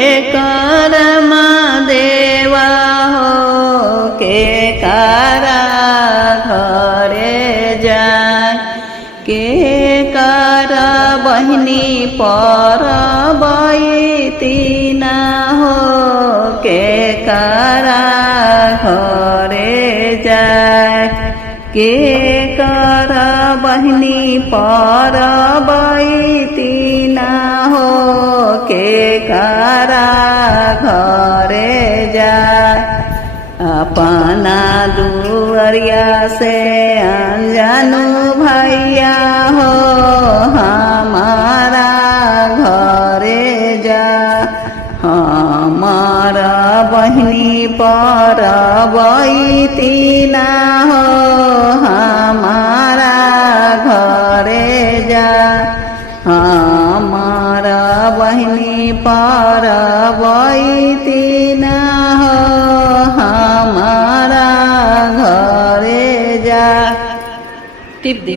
करम देवा हो के कारा घरे जाय के कारा बहिनी पर बैतीना हो के कारा घरे जाय के कारा बहिनी पर बैतीना हो के कारा घरे जाय अपना दुआरिया से अनजानु भैया हो हमारा घरे जा हमारा बहिनी पर बैतीना हो हमारा घरे जा हमारा बहिनी पर बैतीना हो हमारा घरे जा टिप